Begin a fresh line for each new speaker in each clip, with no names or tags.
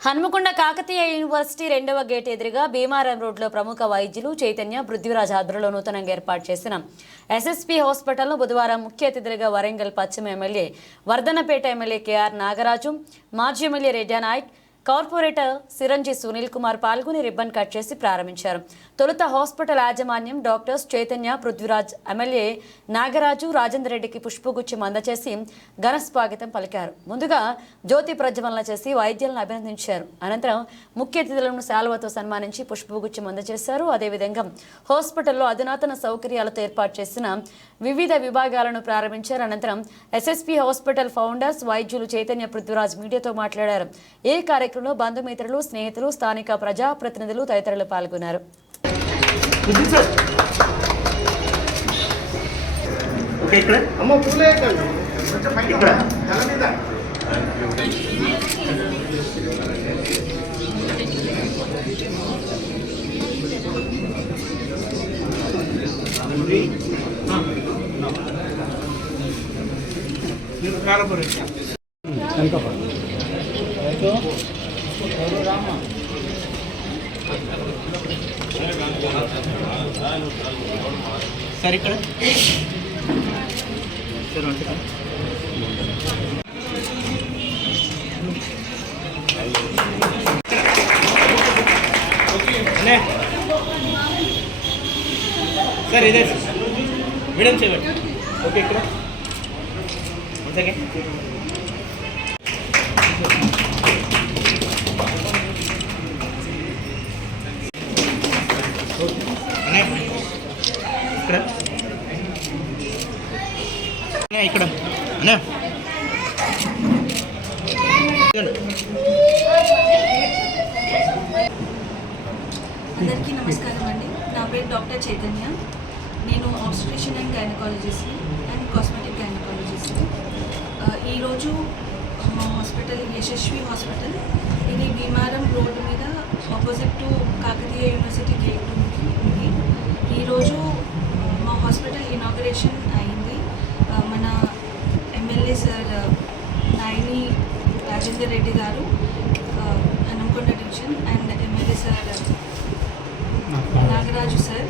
Hanamkonda Kakatiya university రెండవ gate ఎదురుగా భీమారం రోడ్లో ప్రముఖ వైద్యులు చైతన్య పృథ్వీరాజ్ ఆధ్వర్యంలో నూతనంగా ఏర్పాటు చేసిన ఎస్ఎస్పీ హాస్పిటల్ను బుధవారం ముఖ్య అతిథులుగా వరంగల్ పశ్చిమ MLA Wardhannapet MLA KR Nagaraju మాజీ ఎమ్మెల్యే రెడ్డా నాయక్ కార్పొరేటర్ సిరంజి సునీల్ కుమార్ పాల్గొని రిబ్బన్ కట్ చేసి ప్రారంభించారు. తొలుత హాస్పిటల్ యాజమాన్యం డాక్టర్స్ చైతన్య పృథ్వీరాజ్ ఎమ్మెల్యే నాగరాజు రాజేందర్ రెడ్డికి పుష్పగుచ్చం అందచేసి ఘన స్వాగతం పలికారు. ముందుగా జ్యోతి ప్రజ్వలన చేసి వైద్యులను అభినందించారు. అనంతరం ముఖ్య అతిథులను శాలువతో సన్మానించి పుష్పగుచ్చం అందజేశారు. అదేవిధంగా హాస్పిటల్లో అధునాతన సౌకర్యాలతో ఏర్పాటు చేసిన వివిధ విభాగాలను ప్రారంభించారు. అనంతరం ఎస్ఎస్పీ హాస్పిటల్ ఫౌండర్స్ వైద్యులు చైతన్య పృథ్వీరాజ్ మీడియాతో మాట్లాడారు. ఈ కార్యక్రమంలో బంధుమిత్రులు స్నేహితులు స్థానిక ప్రజాప్రతినిధులు తదితరులు పాల్గొన్నారు.
ఓకే ఇక్కడ
అమ్మ పూలే కండి
ఇక్కడ
తల మీద
మీరు ప్రారంభం సార్ ఇక్కడ సార్ అంటే అనే. సార్ ఇదే సార్ మేడం చేయండి ఓకే ఇక్కడ వన్ ఇక్కడ. ఇక్కడ.
అందరికీ నమస్కారం అండి. నా పేరు డాక్టర్ చైతన్య. నేను obstetrician and gynaecologist and cosmetic gynaecologist ఈరోజు మా హాస్పిటల్ యశస్వి హాస్పిటల్. ఇది భీమారం రోడ్డు మీద opposite to Kakatiya university gate ఈరోజు మా హాస్పిటల్ ఇనాగ్రేషన్ అయింది. మన ఎమ్మెల్యే సార్ నాయని రాజేందర్ రెడ్డి గారు Hanamkonda division and MLA sir Nagaraju sir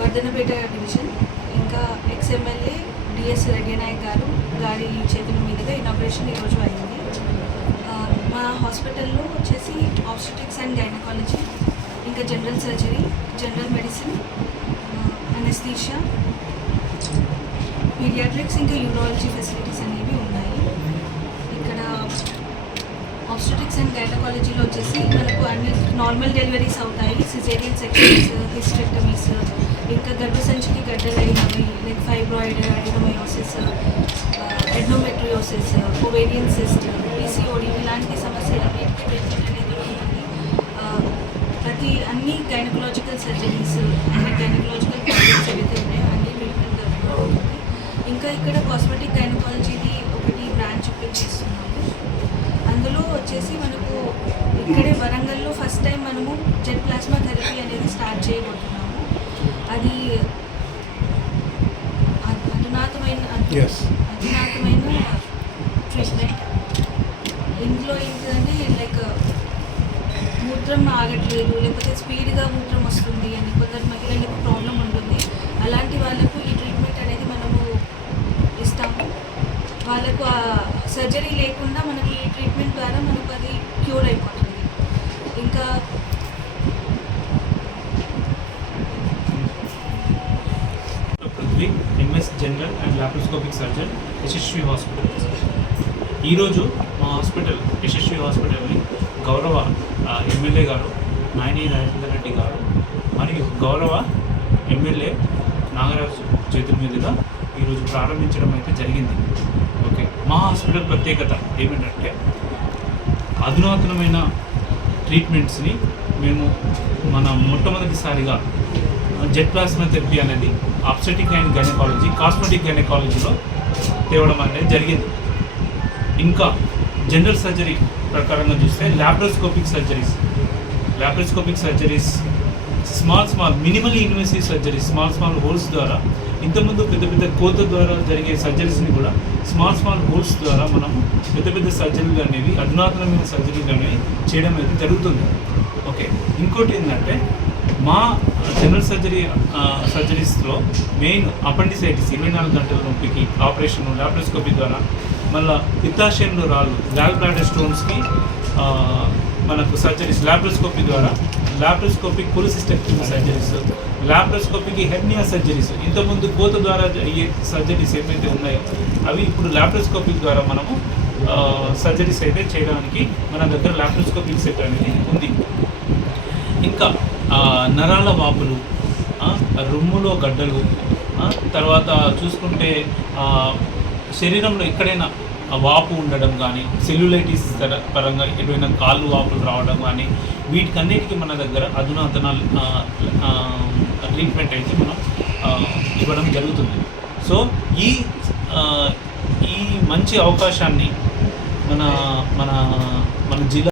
Wardhannapet division ఇంకా ex MLA DS Reddy Naik గారు గారి చేతుల మీదుగా ఇనాగ్రేషన్ ఈరోజు అయింది. మా హాస్పిటల్లో వచ్చేసి ఆబ్స్టిటిక్స్ అండ్ గైనకాలజీ ఇంకా general surgery general medicine anaesthesia paediatrics ఇంకా యూరాలజీ ఫెసిలిటీస్ అనేవి ఉన్నాయి. ఇక్కడ ఆబ్స్టెటిక్స్ అండ్ గైనకాలజీలో వచ్చేసి మనకు అన్ని నార్మల్ డెలివరీస్ అవుతాయి. సిజేరియన్ సెక్షన్స్ హిస్టెక్టమీస్ ఇంకా గర్భసంచికి గడ్డలైనవి like fibroid adenomyosis endometriosis ovarian cyst PCOD ఇలాంటి సమస్యలన్నిటికీ ట్రీట్మెంట్ అనేది ప్రతి అన్ని గైనకలాజికల్ సర్జరీస్ అన్ని గైనకలాజికల్ ప్రాబ్లమ్స్ ఏవైతే ఉన్నాయో అన్ని ట్రీట్మెంట్ ఇంకా ఇక్కడ కాస్మెటిక్ గైనకాలజీది ఒకటి బ్రాంచ్ ఓపెన్ చేస్తున్నాము. అందులో వచ్చేసి మనకు ఇక్కడే వరంగల్లో ఫస్ట్ టైం మనము జెట్ ప్లాస్మా థెరపీ అనేది స్టార్ట్ చేయబోతున్నాము. అది అధ్- అధునాతమైన. అధునాతమైన ట్రీట్మెంట్ ఇందులో ఏంటంటే లైక్ మూత్రం ఆగట్లేదు లేకపోతే స్పీడ్గా మూత్రం వస్తుంది అని కొందరు మహిళలకు ప్రాబ్లం ఉంటుంది. అలాంటి వాళ్ళకు ఈ ట్రీట్మెంట్ అనేది మనము ఇస్తాము. వాళ్ళకు ఆ సర్జరీ లేకుండా మనకి ఈ ట్రీట్మెంట్ ద్వారా మనకు అది క్యూర్ అయిపోతుంది. ఇంకా
Prithvi MS general and laparoscopic surgeon Yashasvi hospital ఈరోజు మా హాస్పిటల్ యశస్వి హాస్పిటల్ని గౌరవ ఎమ్మెల్యే గారు నాయని రాజేందర్ రెడ్డి గారు మరియు గౌరవ ఎమ్మెల్యే నాగరాజు చేతుల మీదుగా ఈరోజు ప్రారంభించడం అయితే జరిగింది. ఓకే. మా హాస్పిటల్ ప్రత్యేకత ఏమిటంటే అధునాతనమైన ట్రీట్మెంట్స్ని మేము మన మొట్టమొదటిసారిగా జెట్ ప్లాస్మా థెరపీ అనేది ఆప్సెటిక్ అండ్ గైనకాలజీ కాస్మెటిక్ గైనకాలజీలో తేవడం అనేది జరిగింది. ఇంకా జనరల్ సర్జరీ ప్రకారంగా చూస్తే laparoscopic surgeries laparoscopic surgeries small small minimal invasive surgeries small small holes ద్వారా. ఇంతకుముందు పెద్ద పెద్ద కోత ద్వారా జరిగే సర్జరీస్ని కూడా స్మాల్ స్మాల్ హోల్స్ ద్వారా మనము పెద్ద పెద్ద సర్జరీలు అనేవి అధునాతనమైన సర్జరీలు అనేవి చేయడం అయితే జరుగుతుంది. ఓకే ఇంకోటి ఏంటంటే మా జనరల్ సర్జరీ సర్జరీస్లో మెయిన్ అపెండిసైటిస్ ఇరవై నాలుగు గంటల నొప్పికి ఆపరేషన్ లాప్రోస్కోపీ ద్వారా మళ్ళీ పిత్తాశయంలో రాళ్ళు. గ్యాల్ బ్లాడర్ స్టోన్స్కి మనకు సర్జరీస్ లాప్రోస్కోపీ ద్వారా లాప్రోస్కోపిక్ కొలిసిస్టెక్టమీ సర్జరీస్ లాప్రోస్కోపీకి హెర్నియా సర్జరీస్ ఇంతకుముందు కోత ద్వారా అయ్యే సర్జరీస్ ఏమైతే ఉన్నాయో అవి ఇప్పుడు లాప్రోస్కోపీ ద్వారా మనము సర్జరీస్ అయితే చేయడానికి మన దగ్గర లాప్రోస్కోపిక్ సెట్ అనేది ఉంది. ఇంకా నరాల వాపులు రుమ్ములో రొమ్ములో గడ్డలు తర్వాత చూసుకుంటే శరీరంలో ఎక్కడైనా వాపు ఉండడం కానీ సెల్యులైటిస్ పరంగా ఎటువైనా కాళ్ళు వాపులు రావడం కానీ వీటికన్నిటికీ మన దగ్గర అధునాతన ట్రీట్మెంట్ అయితే మనం ఇవ్వడం జరుగుతుంది. సో ఈ ఈ మంచి అవకాశాన్ని మన మన మన జిల్లా